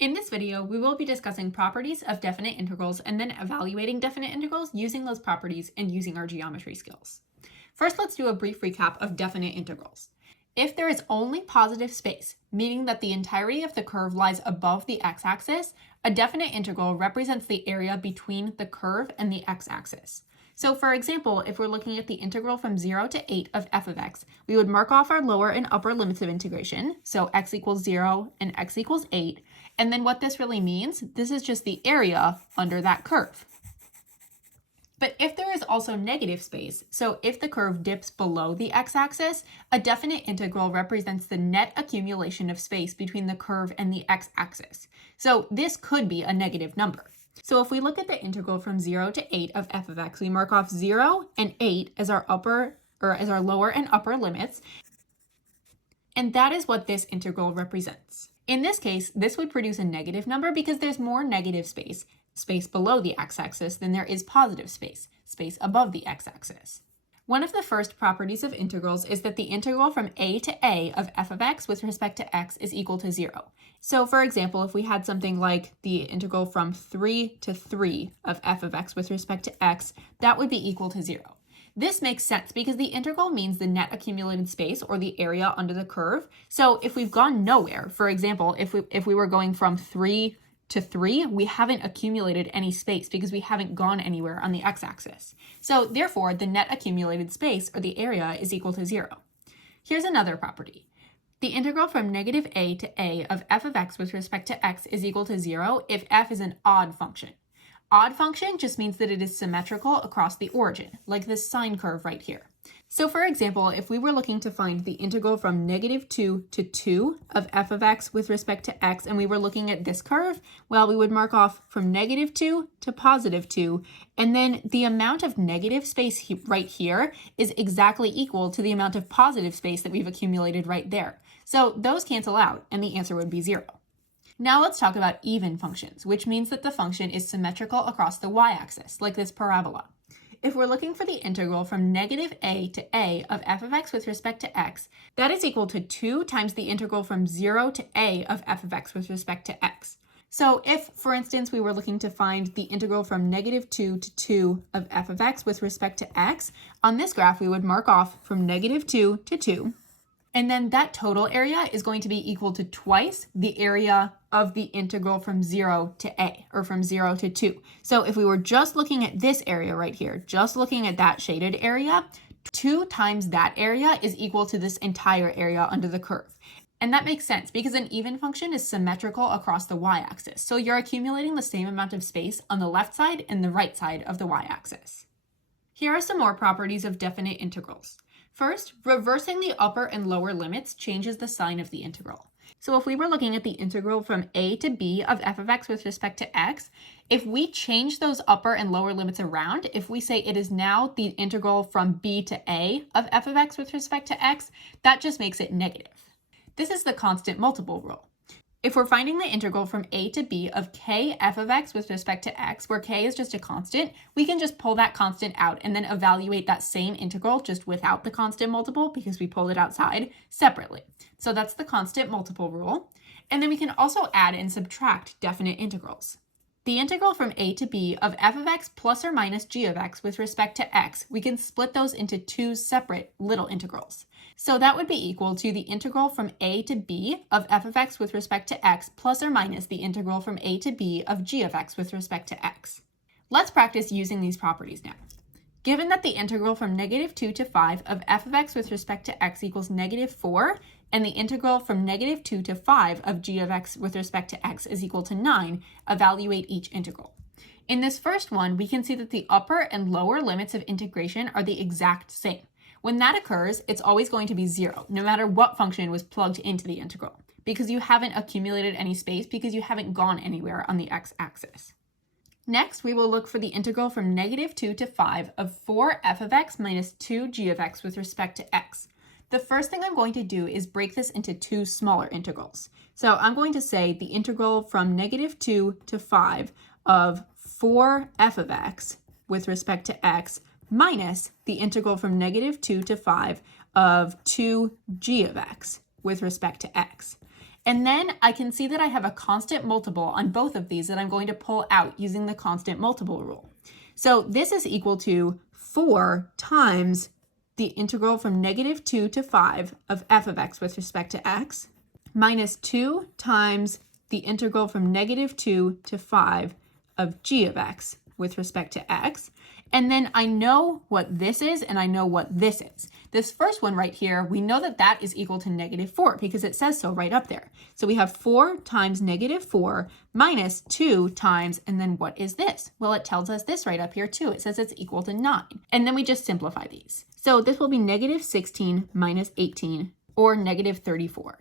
In this video, we will be discussing properties of definite integrals and then evaluating definite integrals using those properties and using our geometry skills. First, let's do a brief recap of definite integrals. If there is only positive space, meaning that the entirety of the curve lies above the x-axis, a definite integral represents the area between the curve and the x-axis. So for example, if we're looking at the integral from 0 to 8 of f of x, we would mark off our lower and upper limits of integration, so x equals 0 and x equals 8, and then what this really means, this is just the area under that curve. But if there is also negative space, so if the curve dips below the x-axis, a definite integral represents the net accumulation of space between the curve and the x-axis. So this could be a negative number. So if we look at the integral from 0 to 8 of f of x, we mark off 0 and 8 as our lower and upper limits, and that is what this integral represents. In this case, this would produce a negative number because there's more negative space below the x-axis than there is positive space above the x-axis. One of the first properties of integrals is that the integral from a to a of f of x with respect to x is equal to 0. So for example, if we had something like the integral from 3 to 3 of f of x with respect to x, that would be equal to 0. This makes sense because the integral means the net accumulated space or the area under the curve. So if we've gone nowhere, for example, if we were going from 3 to 3, we haven't accumulated any space because we haven't gone anywhere on the x-axis. So therefore, the net accumulated space or the area is equal to 0. Here's another property. The integral from negative a to a of f of x with respect to x is equal to 0 if f is an odd function. Odd function just means that it is symmetrical across the origin, like this sine curve right here. So for example, if we were looking to find the integral from negative 2 to 2 of f of x with respect to x, and we were looking at this curve, well, we would mark off from negative 2 to positive 2, and then the amount of negative space right here is exactly equal to the amount of positive space that we've accumulated right there. So those cancel out, and the answer would be 0. Now let's talk about even functions, which means that the function is symmetrical across the y-axis, like this parabola. If we're looking for the integral from negative a to a of f of x with respect to x, that is equal to 2 times the integral from 0 to a of f of x with respect to x. So if, for instance, we were looking to find the integral from negative 2 to 2 of f of x with respect to x, on this graph we would mark off from negative 2 to 2, and then that total area is going to be equal to twice the area of the integral from 0 to a, or from 0 to 2. So if we were just looking at this area right here, just looking at that shaded area, 2 times that area is equal to this entire area under the curve. And that makes sense because an even function is symmetrical across the y-axis. So you're accumulating the same amount of space on the left side and the right side of the y-axis. Here are some more properties of definite integrals. First, reversing the upper and lower limits changes the sign of the integral. So if we were looking at the integral from a to b of f of x with respect to x, if we change those upper and lower limits around, if we say it is now the integral from b to a of f of x with respect to x, that just makes it negative. This is the constant multiple rule. If we're finding the integral from a to b of k f of x with respect to x, where k is just a constant, we can just pull that constant out and then evaluate that same integral just without the constant multiple because we pulled it outside separately. So that's the constant multiple rule. And then we can also add and subtract definite integrals. The integral from a to b of f of x plus or minus g of x with respect to x, we can split those into two separate little integrals. So that would be equal to the integral from a to b of f of x with respect to x plus or minus the integral from a to b of g of x with respect to x. Let's practice using these properties now. Given that the integral from negative 2 to 5 of f of x with respect to x equals negative 4, and the integral from negative 2 to 5 of g of x with respect to x is equal to 9, evaluate each integral. In this first one, we can see that the upper and lower limits of integration are the exact same. When that occurs, it's always going to be 0, no matter what function was plugged into the integral, because you haven't accumulated any space because you haven't gone anywhere on the x-axis. Next, we will look for the integral from negative 2 to 5 of 4f of x minus 2g of x with respect to x. The first thing I'm going to do is break this into two smaller integrals. So I'm going to say the integral from negative 2 to 5 of 4f of x with respect to x minus the integral from negative 2 to 5 of 2g of x with respect to x. And then I can see that I have a constant multiple on both of these that I'm going to pull out using the constant multiple rule. So this is equal to 4 times the integral from -2 to 5 of f of x with respect to x minus 2 times the integral from -2 to 5 of g of x with respect to x. And then I know what this is and I know what this is. This first one right here, we know that that is equal to -4 because it says so right up there. So we have 4 times -4 minus 2 times, and then what is this? Well, it tells us this right up here too. It says it's equal to 9. And then we just simplify these. So this will be -16 minus 18, or -34.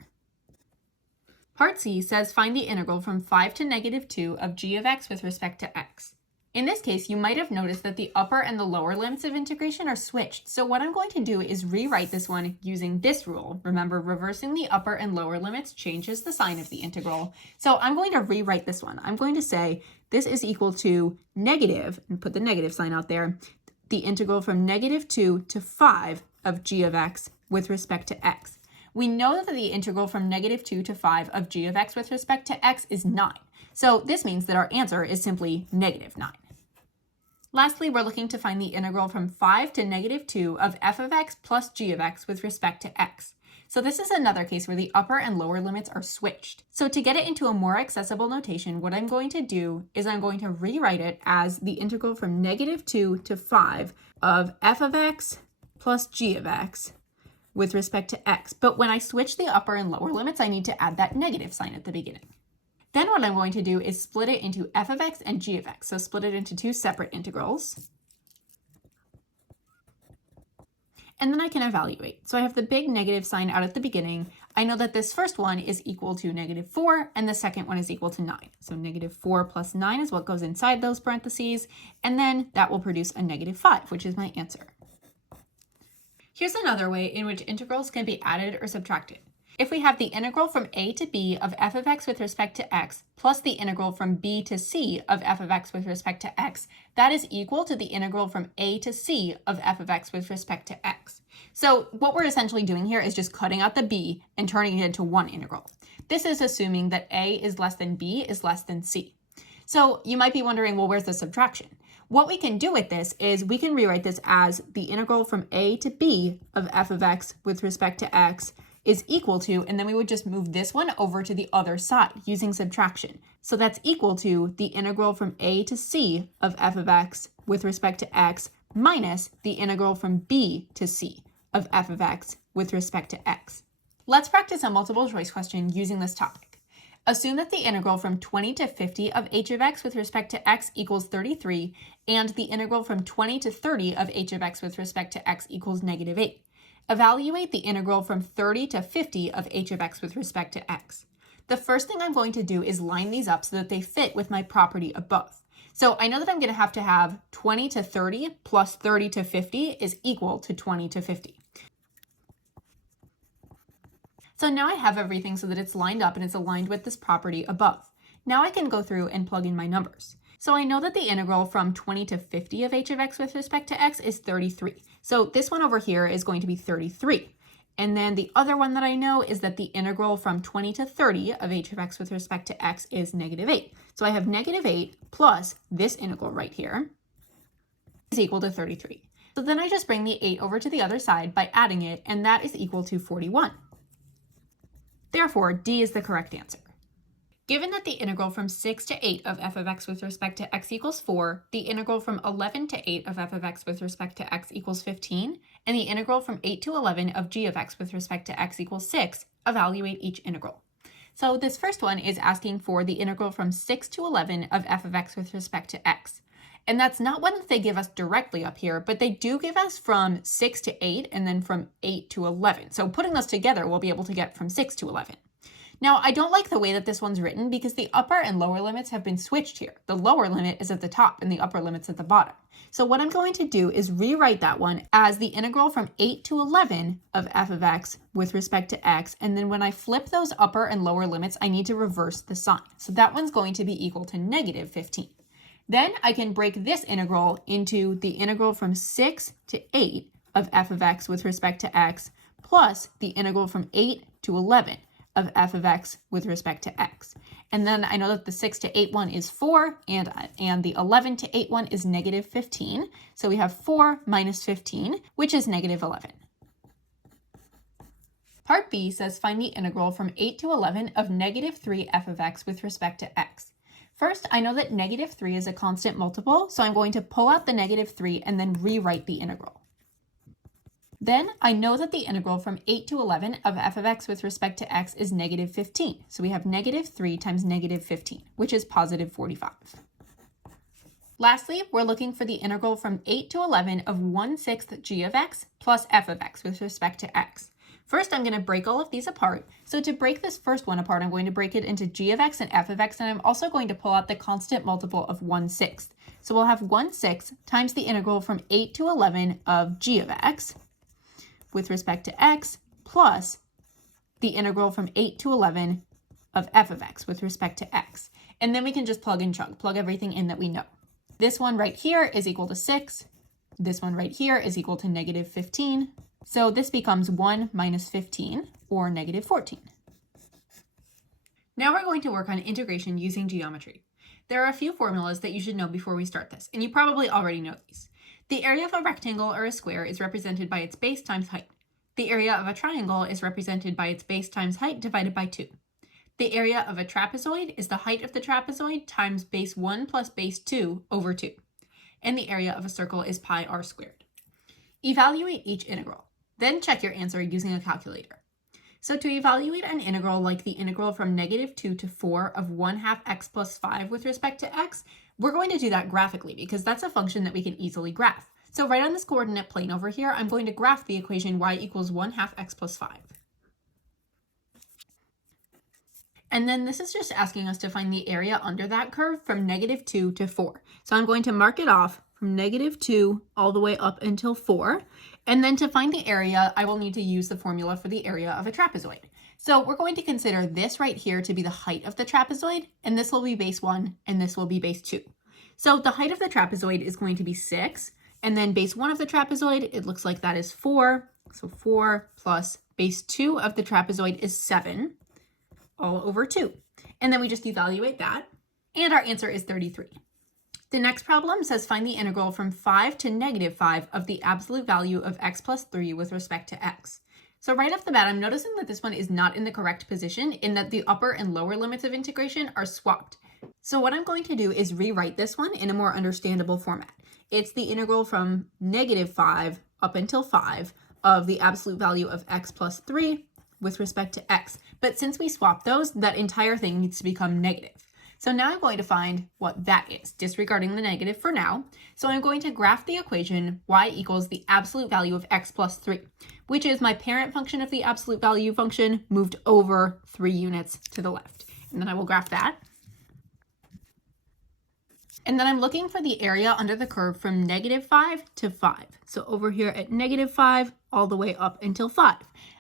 Part C says find the integral from 5 to -2 of g of x with respect to x. In this case, you might have noticed that the upper and the lower limits of integration are switched. So what I'm going to do is rewrite this one using this rule. Remember, reversing the upper and lower limits changes the sign of the integral. So I'm going to rewrite this one. I'm going to say this is equal to negative, and put the negative sign out there, the integral from -2 to 5 of g of x with respect to x. We know that the integral from -2 to 5 of g of x with respect to x is 9. So this means that our answer is simply -9. Lastly, we're looking to find the integral from 5 to -2 of f of x plus g of x with respect to x. So this is another case where the upper and lower limits are switched. So to get it into a more accessible notation, what I'm going to do is I'm going to rewrite it as the integral from -2 to 5 of f of x plus g of x with respect to x. But when I switch the upper and lower limits, I need to add that negative sign at the beginning. Then what I'm going to do is split it into f of x and g of x. So split it into two separate integrals. And then I can evaluate. So I have the big negative sign out at the beginning. I know that this first one is equal to -4 and the second one is equal to 9. So -4 plus 9 is what goes inside those parentheses. And then that will produce a -5, which is my answer. Here's another way in which integrals can be added or subtracted. If we have the integral from a to b of f of x with respect to x plus the integral from b to c of f of x with respect to x, that is equal to the integral from a to c of f of x with respect to x. So what we're essentially doing here is just cutting out the b and turning it into one integral. This is assuming that a is less than b is less than c. So you might be wondering, well, where's the subtraction? What we can do with this is we can rewrite this as the integral from a to b of f of x with respect to x is equal to, and then we would just move this one over to the other side using subtraction. So that's equal to the integral from a to c of f of x with respect to x minus the integral from b to c of f of x with respect to x. Let's practice a multiple choice question using this topic. Assume that the integral from 20 to 50 of h of x with respect to x equals 33, and the integral from 20 to 30 of h of x with respect to x equals -8. Evaluate the integral from 30 to 50 of h of x with respect to x. The first thing I'm going to do is line these up so that they fit with my property above. So I know that I'm going to have 20 to 30 plus 30 to 50 is equal to 20 to 50. So now I have everything so that it's lined up and it's aligned with this property above. Now I can go through and plug in my numbers. So I know that the integral from 20 to 50 of h of x with respect to x is 33. So this one over here is going to be 33. And then the other one that I know is that the integral from 20 to 30 of h of x with respect to x is -8. So I have -8 plus this integral right here is equal to 33. So then I just bring the 8 over to the other side by adding it, and that is equal to 41. Therefore, D is the correct answer. Given that the integral from 6 to 8 of f of x with respect to x equals 4, the integral from 11 to 8 of f of x with respect to x equals 15, and the integral from 8 to 11 of g of x with respect to x equals 6, evaluate each integral. So this first one is asking for the integral from 6 to 11 of f of x with respect to x. And that's not one that they give us directly up here, but they do give us from 6 to 8 and then from 8 to 11. So putting those together, we'll be able to get from 6 to 11. Now, I don't like the way that this one's written because the upper and lower limits have been switched here. The lower limit is at the top and the upper limit's at the bottom. So what I'm going to do is rewrite that one as the integral from 8 to 11 of f of x with respect to x. And then when I flip those upper and lower limits, I need to reverse the sign. So that one's going to be equal to -15. Then I can break this integral into the integral from 6 to 8 of f of x with respect to x plus the integral from 8 to 11 of f of x with respect to x. And then I know that the 6 to 8 one is 4, and the 11 to 8 one is negative 15. So we have 4 minus 15, which is negative 11. Part B says find the integral from 8 to 11 of negative 3 f of x with respect to x. First, I know that negative 3 is a constant multiple, so I'm going to pull out the negative 3 and then rewrite the integral. Then I know that the integral from 8 to 11 of f of x with respect to x is negative 15. So we have negative 3 times negative 15, which is positive 45. Lastly, we're looking for the integral from 8 to 11 of 1/6 g of x plus f of x with respect to x. First, I'm going to break all of these apart. So to break this first one apart, I'm going to break it into g of x and f of x, and I'm also going to pull out the constant multiple of 1/6. So we'll have 1/6 times the integral from 8 to 11 of g of x with respect to x plus the integral from 8 to 11 of f of x with respect to x. And then we can just plug and chug, plug everything in that we know. This one right here is equal to 6. This one right here is equal to negative 15. So this becomes 1 minus 15, or negative 14. Now we're going to work on integration using geometry. There are a few formulas that you should know before we start this, and you probably already know these. The area of a rectangle or a square is represented by its base times height. The area of a triangle is represented by its base times height divided by 2. The area of a trapezoid is the height of the trapezoid times base 1 plus base 2 over 2. And the area of a circle is pi r squared. Evaluate each integral. Then check your answer using a calculator. So to evaluate an integral like the integral from negative 2 to 4 of 1/2 x plus 5 with respect to x, we're going to do that graphically because that's a function that we can easily graph. So right on this coordinate plane over here, I'm going to graph the equation y equals 1/2 x plus 5. And then this is just asking us to find the area under that curve from negative 2 to 4. So I'm going to mark it off from negative 2 all the way up until 4. And then to find the area, I will need to use the formula for the area of a trapezoid. So we're going to consider this right here to be the height of the trapezoid, and this will be base 1, and this will be base 2. So the height of the trapezoid is going to be 6, and then base 1 of the trapezoid, it looks like that is 4. So 4 plus base 2 of the trapezoid is 7, all over 2. And then we just evaluate that, and our answer is 33. The next problem says find the integral from 5 to negative 5 of the absolute value of x plus 3 with respect to x. So right off the bat, I'm noticing that this one is not in the correct position in that the upper and lower limits of integration are swapped. So what I'm going to do is rewrite this one in a more understandable format. It's the integral from negative 5 up until 5 of the absolute value of x plus 3 with respect to x. But since we swap those, that entire thing needs to become negative. So now I'm going to find what that is, disregarding the negative for now. So I'm going to graph the equation y equals the absolute value of x plus 3, which is my parent function of the absolute value function moved over 3 units to the left. And then I will graph that. And then I'm looking for the area under the curve from negative 5 to 5. So over here at negative 5 all the way up until 5.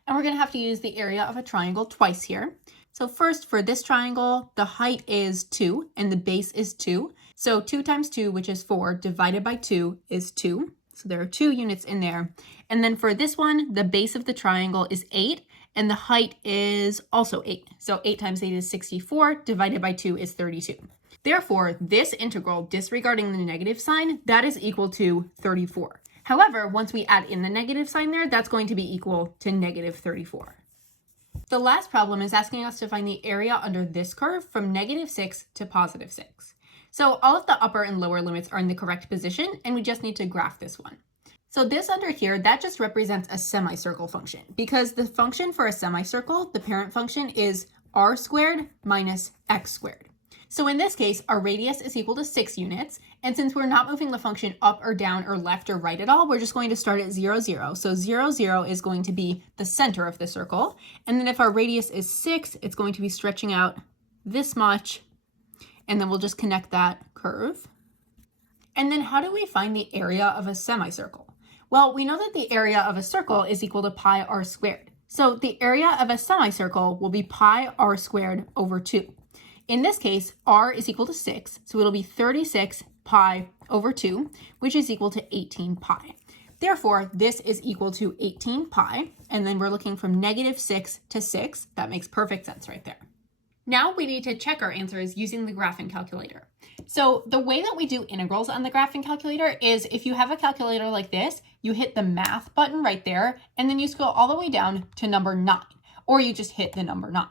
And we're going to have to use the area of a triangle twice here. So first, for this triangle, the height is 2 and the base is 2. So 2 times 2, which is 4, divided by 2 is 2. So there are 2 units in there. And then for this one, the base of the triangle is 8 and the height is also 8. So 8 times 8 is 64, divided by 2 is 32. Therefore, this integral, disregarding the negative sign, that is equal to 34. However, once we add in the negative sign there, that's going to be equal to negative 34. The last problem is asking us to find the area under this curve from negative 6 to positive 6. So all of the upper and lower limits are in the correct position, and we just need to graph this one. So this under here, that just represents a semicircle function, because the function for a semicircle, the parent function, is r squared minus x squared. So in this case, our radius is equal to 6 units, and since we're not moving the function up or down or left or right at all, we're just going to start at 0, 0. So 0, 0 is going to be the center of the circle, and then if our radius is 6, it's going to be stretching out this much, and then we'll just connect that curve. And then how do we find the area of a semicircle? Well, we know that the area of a circle is equal to pi r squared. So the area of a semicircle will be pi r squared over 2. In this case, r is equal to 6, so it'll be 36 pi over 2, which is equal to 18 pi. Therefore, this is equal to 18 pi, and then we're looking from -6 to 6. That makes perfect sense right there. Now we need to check our answers using the graphing calculator. So the way that we do integrals on the graphing calculator is if you have a calculator like this, you hit the math button right there, and then you scroll all the way down to number 9, or you just hit the number 9.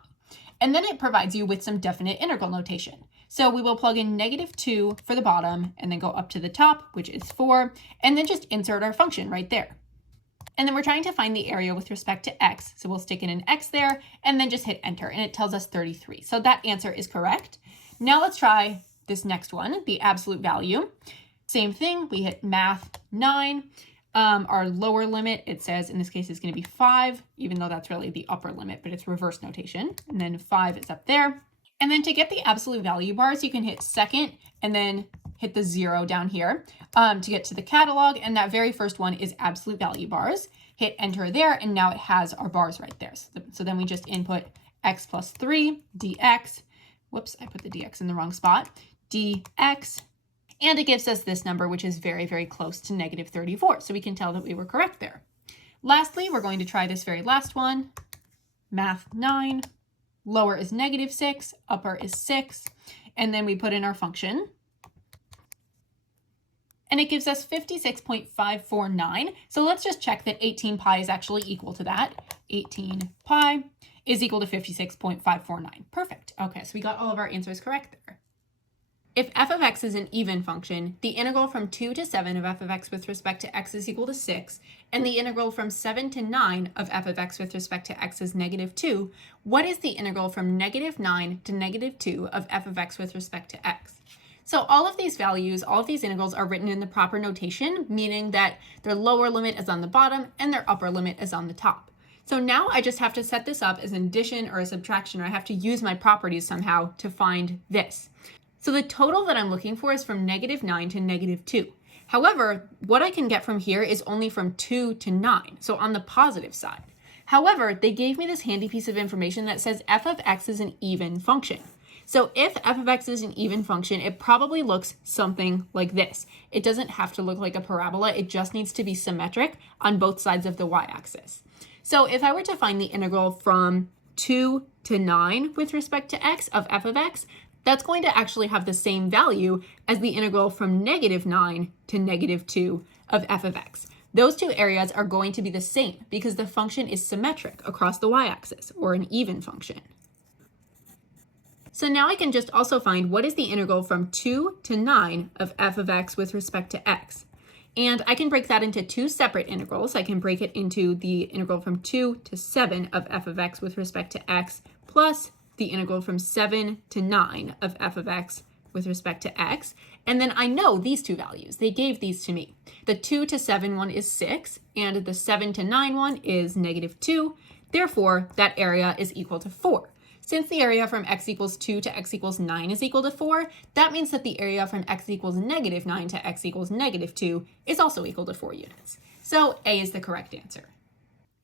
And then it provides you with some definite integral notation. So we will plug in -2 for the bottom, and then go up to the top, which is 4, and then just insert our function right there. And then we're trying to find the area with respect to x. So we'll stick in an x there and then just hit enter, and it tells us 33. So that answer is correct. Now let's try this next one, the absolute value. Same thing, we hit math 9. Our lower limit, it says in this case is going to be 5, even though that's really the upper limit, but it's reverse notation. And then 5 is up there. And then to get the absolute value bars, you can hit second and then hit the 0 down here to get to the catalog. And that very first one is absolute value bars. Hit enter there, and now it has our bars right there. So then we just input x plus 3 dx. Whoops, I put the dx in the wrong spot. Dx. And it gives us this number, which is very, very close to -34. So we can tell that we were correct there. Lastly, we're going to try this very last one. Math 9. Lower is -6, upper is 6, and then we put in our function. And it gives us 56.549. So let's just check that 18 pi is actually equal to that. 18 pi is equal to 56.549. Perfect. Okay, so we got all of our answers correct there. If f of x is an even function, the integral from 2 to 7 of f of x with respect to x is equal to 6, and the integral from 7 to 9 of f of x with respect to x is -2, what is the integral from -9 to -2 of f of x with respect to x? So all of these values, all of these integrals are written in the proper notation, meaning that their lower limit is on the bottom and their upper limit is on the top. So now I just have to set this up as an addition or a subtraction, or I have to use my properties somehow to find this. So the total that I'm looking for is from -9 to -2. However, what I can get from here is only from 2 to 9, so on the positive side. However, they gave me this handy piece of information that says f of x is an even function. So if f of x is an even function, it probably looks something like this. It doesn't have to look like a parabola, it just needs to be symmetric on both sides of the y-axis. So if I were to find the integral from 2 to 9 with respect to x of f of x, that's going to actually have the same value as the integral from -9 to -2 of f of x. Those two areas are going to be the same because the function is symmetric across the y-axis, or an even function. So now I can just also find what is the integral from 2 to 9 of f of x with respect to x. And I can break that into two separate integrals. I can break it into the integral from 2 to 7 of f of x with respect to x, plus the integral from 7 to 9 of f of x with respect to x. And then I know these two values. They gave these to me. The 2 to 7 one is 6, and the 7 to 9 one is -2. Therefore, that area is equal to 4. Since the area from x equals 2 to x equals 9 is equal to 4, that means that the area from x equals -9 to x equals -2 is also equal to 4 units. So A is the correct answer.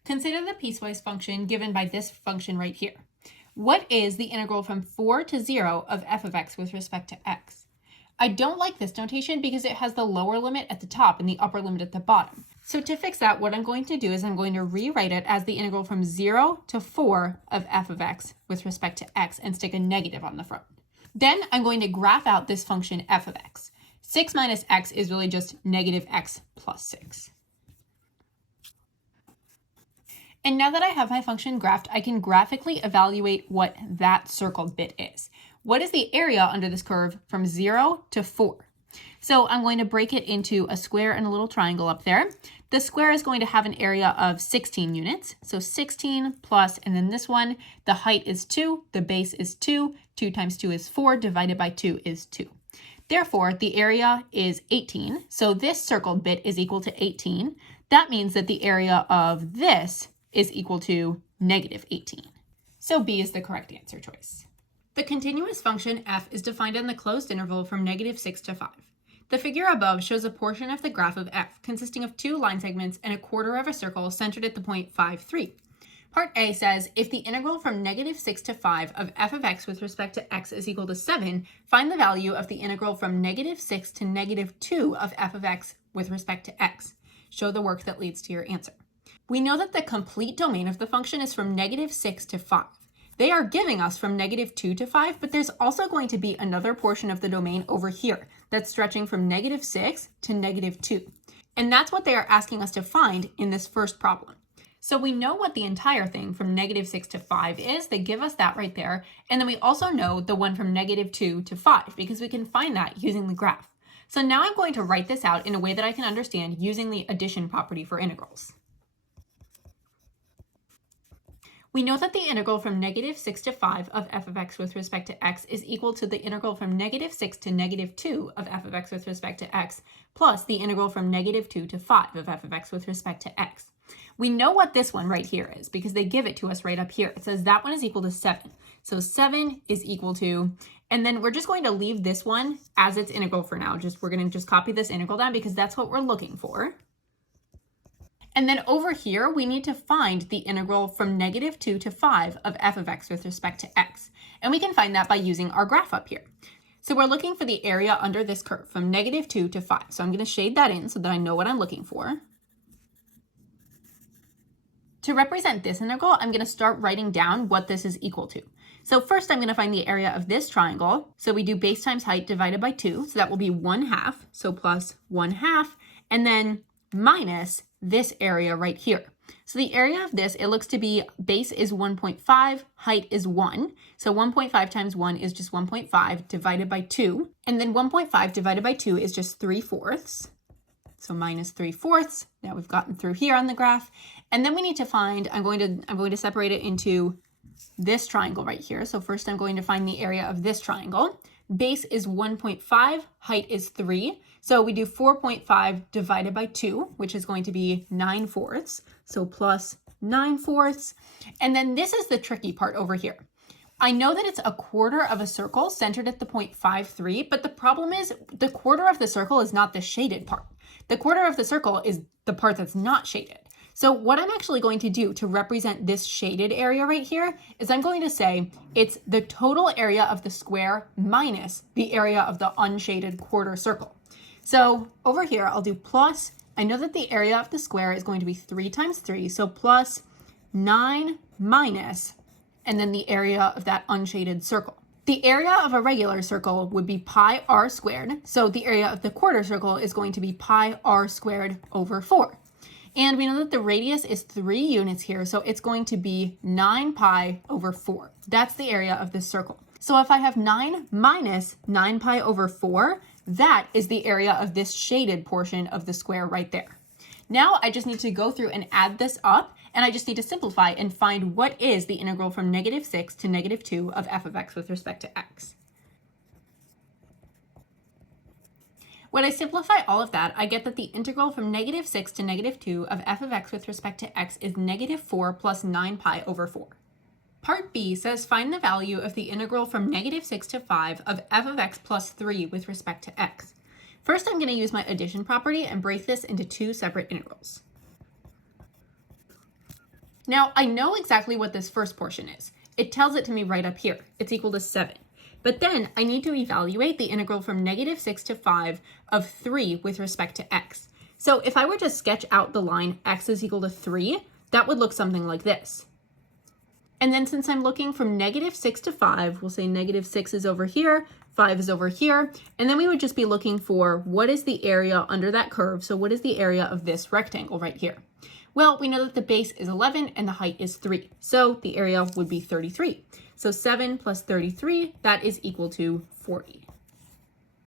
Consider the piecewise function given by this function right here. What is the integral from 4 to 0 of f of x with respect to x? I don't like this notation because it has the lower limit at the top and the upper limit at the bottom. So to fix that, what I'm going to do is I'm going to rewrite it as the integral from 0 to 4 of f of x with respect to x and stick a negative on the front. Then I'm going to graph out this function f of x. 6 minus x is really just -x plus 6. And now that I have my function graphed, I can graphically evaluate what that circled bit is. What is the area under this curve from 0 to 4? So I'm going to break it into a square and a little triangle up there. The square is going to have an area of 16 units. So 16 plus, and then this one, the height is 2, the base is 2, 2 times 2 is 4, divided by 2 is 2. Therefore, the area is 18. So this circled bit is equal to 18. That means that the area of this is equal to -18. So B is the correct answer choice. The continuous function f is defined in the closed interval from -6 to 5. The figure above shows a portion of the graph of f consisting of two line segments and a quarter of a circle centered at the point 5, 3. Part A says, if the integral from -6 to 5 of f of x with respect to x is equal to 7, find the value of the integral from -6 to -2 of f of x with respect to x. Show the work that leads to your answer. We know that the complete domain of the function is from -6 to 5. They are giving us from -2 to 5, but there's also going to be another portion of the domain over here that's stretching from -6 to -2. And that's what they are asking us to find in this first problem. So we know what the entire thing from -6 to 5 is. They give us that right there. And then we also know the one from -2 to 5 because we can find that using the graph. So now I'm going to write this out in a way that I can understand using the addition property for integrals. We know that the integral from -6 to 5 of f of x with respect to x is equal to the integral from -6 to -2 of f of x with respect to x plus the integral from -2 to 5 of f of x with respect to x. We know what this one right here is because they give it to us right up here. It says that one is equal to 7. So 7 is equal to, and then we're just going to leave this one as its integral for now. We're going to just copy this integral down because that's what we're looking for. And then over here, we need to find the integral from -2 to 5 of f of x with respect to x. And we can find that by using our graph up here. So we're looking for the area under this curve from -2 to 5. So I'm going to shade that in so that I know what I'm looking for. To represent this integral, I'm going to start writing down what this is equal to. So first, I'm going to find the area of this triangle. So we do base times height divided by 2. So that will be 1/2. So plus 1/2. And then minus this area right here. So the area of this, it looks to be base is 1.5, height is 1. So 1.5 times 1 is just 1.5 divided by 2. And then 1.5 divided by 2 is just 3/4. So minus 3/4. Now we've gotten through here on the graph. And then we need to find, I'm going to separate it into this triangle right here. So first I'm going to find the area of this triangle. Base is 1.5, height is 3. So we do 4.5 divided by 2, which is going to be 9/4. So plus 9/4. And then this is the tricky part over here. I know that it's a quarter of a circle centered at the point 5, 3, but the problem is the quarter of the circle is not the shaded part. The quarter of the circle is the part that's not shaded. So what I'm actually going to do to represent this shaded area right here is I'm going to say it's the total area of the square minus the area of the unshaded quarter circle. So over here, I'll do plus, I know that the area of the square is going to be 3 times 3, so plus 9 minus, and then the area of that unshaded circle. The area of a regular circle would be pi r squared, so the area of the quarter circle is going to be pi r squared over 4. And we know that the radius is 3 units here, so it's going to be 9 pi over 4. That's the area of this circle. So if I have 9 minus 9 pi over 4, that is the area of this shaded portion of the square right there. Now I just need to go through and add this up, and I just need to simplify and find what is the integral from -6 to -2 of f of x with respect to x. When I simplify all of that, I get that the integral from -6 to -2 of f of x with respect to x is -4 plus 9 pi over 4. Part B says find the value of the integral from -6 to 5 of f of x plus 3 with respect to x. First, I'm going to use my addition property and break this into 2 separate integrals. Now, I know exactly what this first portion is. It tells it to me right up here. It's equal to 7. But then I need to evaluate the integral from -6 to 5 of 3 with respect to x. So if I were to sketch out the line x is equal to 3, that would look something like this. And then since I'm looking from -6 to 5, we'll say -6 is over here, 5 is over here, and then we would just be looking for what is the area under that curve. So what is the area of this rectangle right here? Well, we know that the base is 11 and the height is 3. So the area would be 33. So 7 plus 33, that is equal to 40.